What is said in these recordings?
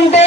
ఉంటే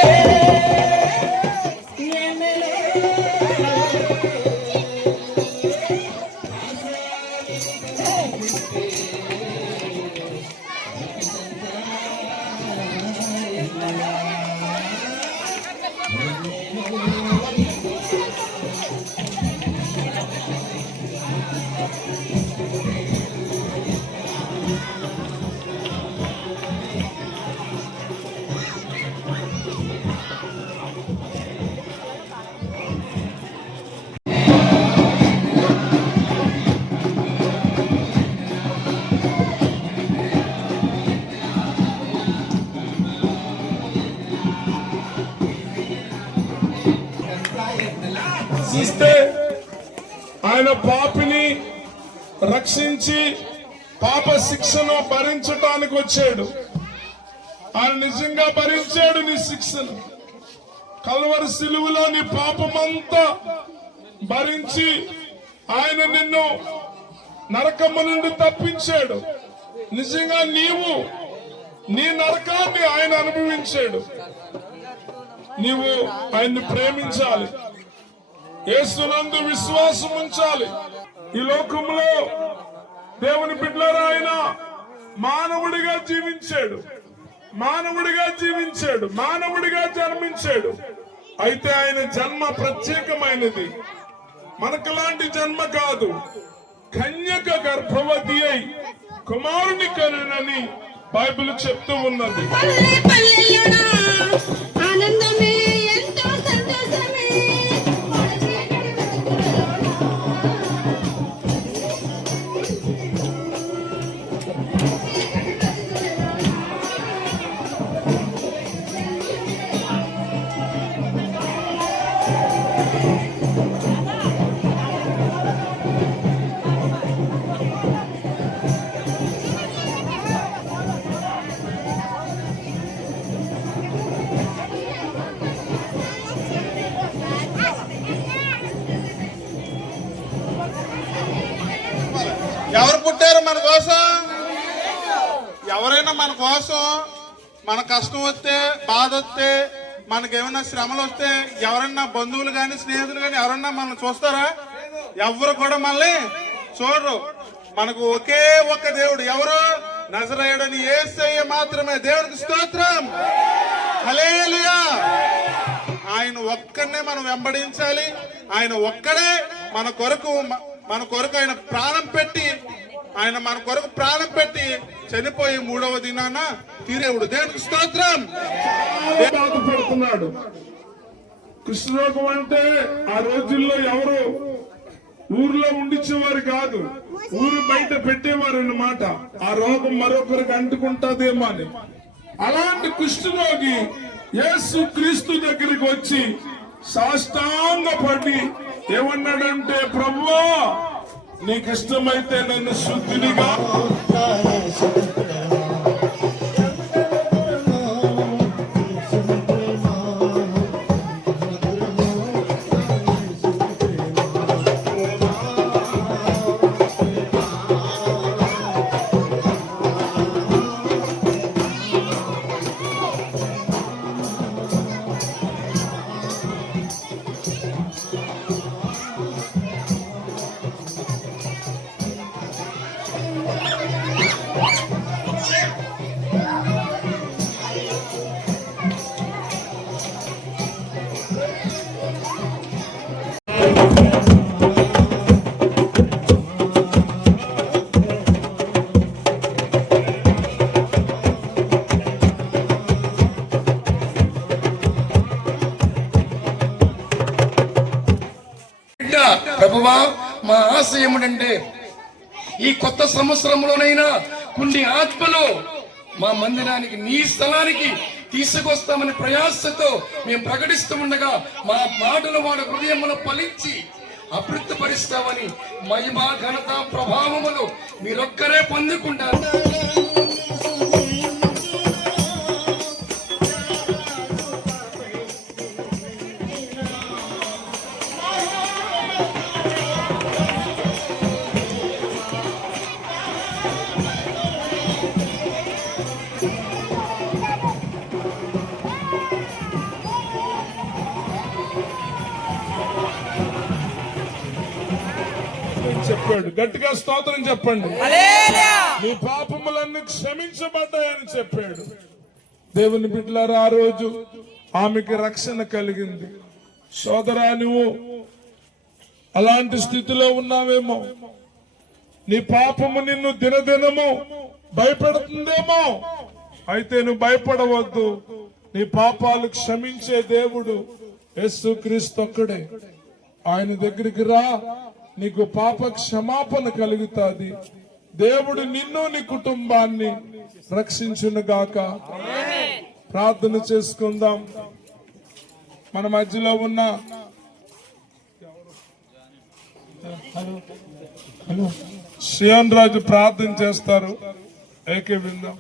ఇస్తే ఆయన పాపిని రక్షించి పాప శిక్షను భరించటానికి వచ్చాడు. ఆయన నిజంగా భరించాడు నీ శిక్షను. కల్వరి సిలువలో నీ పాపమంతా భరించి ఆయన నిన్ను నరకము నుండి తప్పించాడు. నిజంగా నీవు నీ నరకాన్ని ఆయన అనుభవించాడు. నీవు ఆయన్ని ప్రేమించాలి, యేసునందు విశ్వాసం ఉంచాలి. ఈ లోకంలో దేవుని బిడ్డలారా ఆయన మానవుడిగా జీవించాడు, మానవుడిగా జన్మించాడు. అయితే ఆయన జన్మ ప్రత్యేకమైనది, మనకులాంటి జన్మ కాదు. కన్యక గర్భవతి అయి కుమారుని కనునని బైబిల్ చెప్తూ ఉన్నది. ఎవరు పుట్టారు మన కోసం? ఎవరైనా మన కోసం, మన కష్టం వస్తే, బాధ వస్తే, మనకేమైనా శ్రమలు వస్తే ఎవరన్నా బంధువులు కానీ స్నేహితులు కానీ ఎవరన్నా మనల్ని చూస్తారా? ఎవరు కూడా మనల్ని చూడరు. మనకు ఒకే ఒక్క దేవుడు, ఎవరు? నజరేయుడని యేసయ్య మాత్రమే. దేవుడికి స్తోత్రం, హల్లెలూయా. ఆయన ఒక్కనే మనం వెంబడించాలి. ఆయన ఒక్కడే మన కొరకు ఆయన ప్రాణం పెట్టి, మన కొరకు ప్రాణం పెట్టి చనిపోయి 3వ దినాన తీరేవుడు. దేవునికి స్తోత్రం. బాధపడుతున్నాడు. కృష్ణరోగం అంటే ఆ రోజుల్లో ఎవరు ఊర్లో ఉండిచ్చేవారు కాదు, ఊరు బయట పెట్టేవారు అన్నమాట. ఆ రోగం మరొకరికి అంటుకుంటాదేమో అని. అలాంటి కుష్ఠరోగి యేసు క్రీస్తు దగ్గరికి వచ్చి సాష్టాంగపడి ఏమన్నాడంటే, ప్రభువా నీకు ఇష్టమైతే నన్ను శుద్ధినిగా ప్రభువా, మా ఆశ ఏమిటంటే ఈ కొత్త సంవత్సరంలోనైనా కొన్ని ఆత్మలు మా మందిరానికి, నీ స్థలానికి తీసుకొస్తామని ప్రయాసతో మేము ప్రకటిస్తూ ఉండగా మా మాటలు వాడి హృదయములో ఫలించి అభివృద్ధిపరుస్తామని మహిమ, ఘనత, ప్రభావములు మీరొక్కరే పొందుకుంటారు. చెప్పాడు. గట్టిగా స్తోత్రం చెప్పండి. నీ పాపములన్నీ క్షమించబడ్డాయని చెప్పాడు. దేవుని బిడ్డలారా, ఆ రోజు ఆమెకి రక్షణ కలిగింది. సోదరా, నువ్వు అలాంటి స్థితిలో ఉన్నావేమో, నీ పాపము నిన్ను దినదినము భయపెడుతుందేమో. అయితే నువ్వు భయపడవద్దు. నీ పాపాలు క్షమించే దేవుడు యేసుక్రీస్తు ఒక్కడే. ఆయన దగ్గరికి రా, నీకు పాప క్షమాపణ కలుగుతాది. దేవుడు నిన్ను నీ కుటుంబాన్ని రక్షించును గాక. ప్రార్థన చేసుకుందాం. మన మధ్యలో ఉన్న సియోన్ రాజు ప్రార్థన చేస్తారు. ఏకీవిందాం.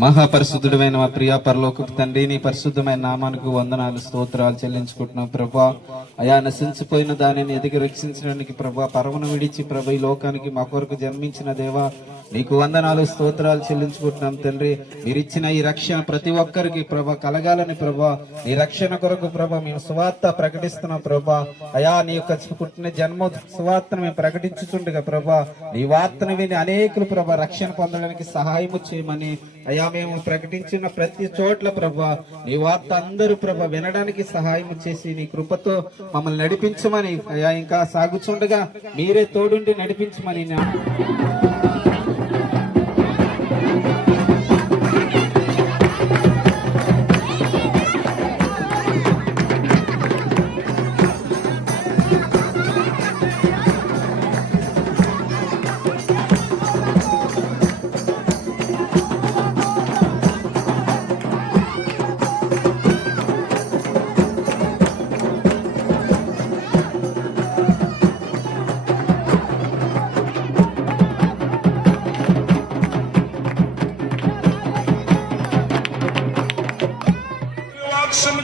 మహాపరిశుద్ధుడైన మా ప్రియ పరలోకపు తండ్రి, నీ పరిశుద్ధమైన నామానికి వందనాలు, స్తోత్రాలు చెల్లించుకుంటున్నాం ప్రభా. అయా, నశించిపోయిన దానిని ఎదిగి రక్షించడానికి ప్రభా, పరమును విడిచి ప్రభా ఈ లోకానికి మా కొరకు జన్మించిన దేవా, నీకు వందనాలు, స్తోత్రాలు చెల్లించుకుంటున్నాం తండ్రి. మీరిచ్చిన ఈ రక్షణ ప్రతి ఒక్కరికి ప్రభా కలగాలని ప్రభా, నీ రక్షణ కొరకు ప్రభా మేము సువార్త ప్రకటిస్తున్నాం ప్రభా. అయా, నీ యొక్క పుట్టిన జన్మ సువార్తను మేము ప్రకటించుచుండగా ప్రభా, నీ వార్తను విని అనేకులు ప్రభా రక్షణ పొందడానికి సహాయము చేయమని అయా మేము ప్రకటించిన ప్రతి చోట్ల ప్రభా నీ వార్త అందరూ ప్రభా వినడానికి సహాయం చేసి నీ కృపతో మమ్మల్ని నడిపించమని అయా, ఇంకా సాగుచుండగా మీరే తోడుండి నడిపించమని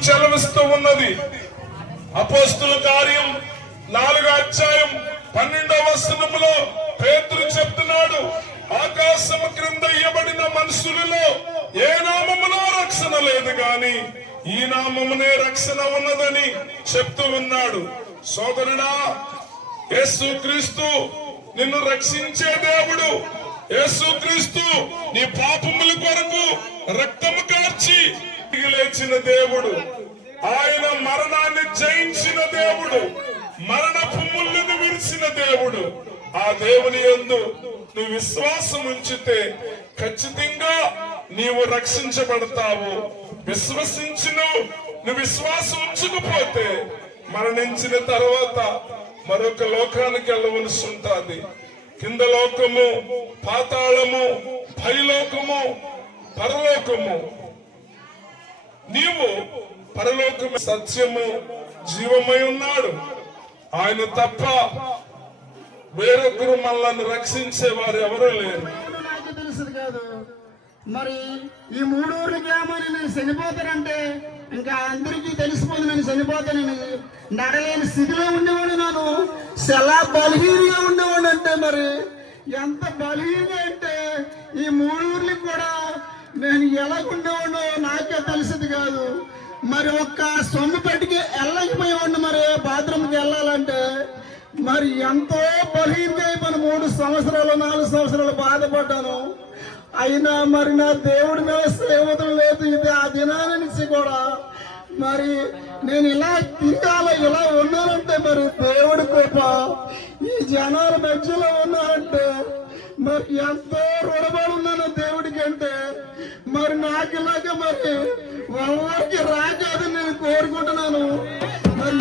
చెలవిస్తూ ఉన్నది. అపోస్తుల కార్యం 4:12 పేతురు చెప్తున్నాడు, ఆకాశము క్రింద ఇయ్యబడిన మనుషులలో ఏ నామములో రక్షణ లేదు గాని ఈ నామమునే రక్షణ ఉన్నదని చెప్తూ ఉన్నాడు. సోదరుడా, యేసుక్రీస్తు నిన్ను రక్షించే దేవుడు. యేసుక్రీస్తు నీ పాపముల కొరకు రక్తము కార్చి లేచిన దేవుడు. ఆయన మరణాన్ని జయించిన దేవుడు, మరణపు ముళ్ళును విరిచిన దేవుడు. ఆ దేవుని యందు నువ్వు విశ్వాసం ఉంచితే ఖచ్చితంగా నీవు రక్షించబడతావు. నువ్వు విశ్వాసం ఉంచకపోతే మరణించిన తర్వాత మరొక లోకానికి వెళ్ళవలసి ఉంటుంది. కింద లోకము, పాతాళము, పైలోకము, పరలోకము. నీవు పరలోకము సత్యము జీవమై ఉన్నాడు. ఆయన తప్ప వేరొకరు మనల్ని రక్షించే వారు ఎవరూ లేరు. నాకు తెలుసు కాదు. మరి ఈ 3 ఊర్లకి ఏమని నేను చనిపోతానంటే ఇంకా అందరికీ తెలిసిపోయింది నేను చనిపోతానని. నడలేని స్థితిలో ఉండేవాడు, నేను చాలా బలహీనంగా ఉండేవాడు. అంటే మరి ఎంత బలహీనంగా అంటే ఈ 3 ఊర్లకి కూడా నేను ఎలాగుండేవాడో నాకే తెలిసింది కాదు. మరి ఒక్క సొమ్ము పెట్టుకి వెళ్ళకపోయేవాడిని. మరి బాత్రూమ్కి వెళ్ళాలంటే మరి ఎంతో బలహీనంగా మన 3 సంవత్సరాలు 4 సంవత్సరాలు బాధపడ్డాను. అయినా మరి నా దేవుడి మీద సేవతం లేదు. ఇది ఆ దినాల నుంచి కూడా మరి నేను ఇలా తిరగాల ఇలా ఉన్నానంటే మరి దేవుడి కృప. ఈ జనాల మధ్యలో ఉన్నానంటే మరి ఎంతో రుణపడి ఉన్నాను దేవుడికి. అంటే మరి నాకు ఇలాగ మరి ఎవరికి రాకాదని నేను కోరుకుంటున్నాను. మరి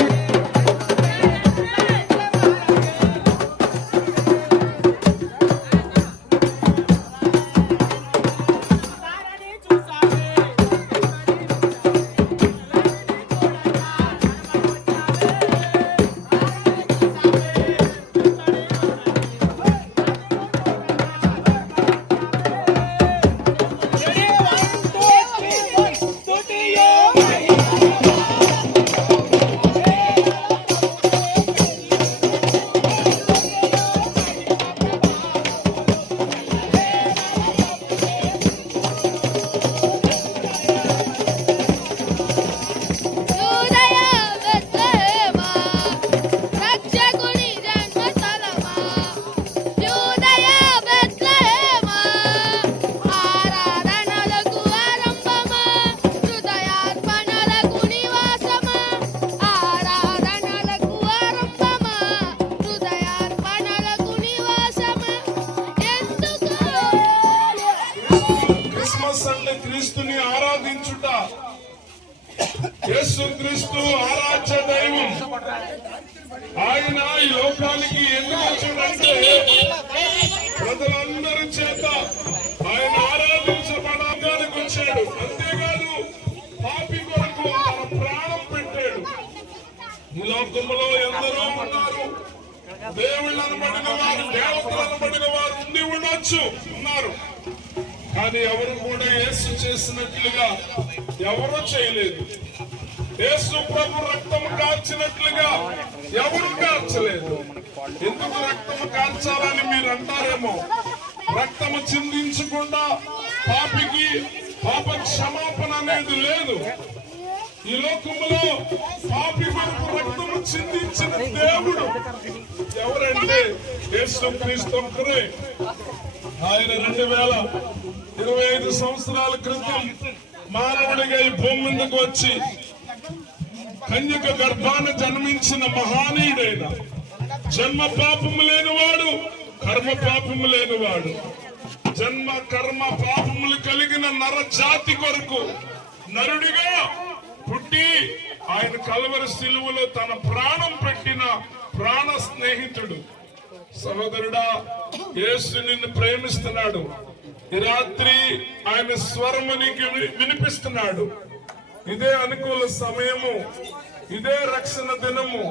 క్రిస్మస్ అంటే క్రీస్తుని ఆరాధించుట. యేసు క్రీస్తు ఆరాధ్య దైవం. ఆయన ఈ లోకానికి ఎందుకు వచ్చాడంటే ప్రజలందరి చేత ఆయన ఆరాధించబడడానికి వచ్చాడు. అంతేకాదు పాపి కొరకు తన ప్రాణం పెట్టాడు. ఈ లోకంలో ఎందరో ఉన్నారు, దేవుళ్ళు అనబడిన వారు, దేవతలు అనబడిన వారు ఉన్నారు. కానీ ఎవరు కూడా యేసు చేసినట్లుగా ఎవరు చేయలేదు. యేసు ప్రభు రక్తం కార్చినట్లుగా ఎవరు కార్చలేదు. ఎందుకు రక్తము కార్చాలని మీరు అంటారేమో. రక్తము చిందించకుండా పాపికి పాప క్షమాపణ అనేది లేదు. ఈ లోకంలో పాపి కొరకు రక్తము చిందించిన దేవుడు ఎవరంటే యేసు క్రీస్తు ఒక్కరే. ఆయన 2025 సంవత్సరాల క్రితం మానవుడిగా ఈ భూమి మీదకు వచ్చి కన్యక గర్భాన జన్మించిన మహానీయుడైన, జన్మ పాపము లేనివాడు, కర్మ పాపము లేనివాడు, జన్మ కర్మ పాపములు కలిగిన నర జాతి కొరకు నరుడిగా పుట్టి ఆయన కల్వరి శిలువలో తన ప్రాణం పెట్టిన ప్రాణ స్నేహితుడు. సహోదరుడా, యేసు నిన్ను ప్రేమిస్తున్నాడు. ఈ రాత్రి ఆయన స్వరము నీకు వినిపిస్తున్నాడు. ఇదే అనుకూల సమయము, ఇదే రక్షణ దినము.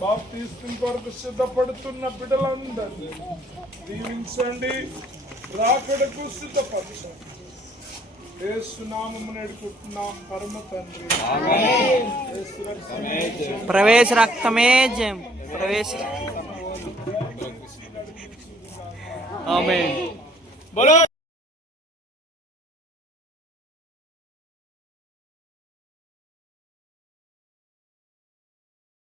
బాప్తిస్మం కొరకు సిద్ధపడుతున్న బిడ్డలందరినీ దీవించండి, రాకడకు సిద్ధపరచండి. యేసు నామమున అడుగుతున్నాం పరమ తండ్రి. ప్రవేశ రక్తమే జయం. ప్రవేశ ఆమేన్. బోలో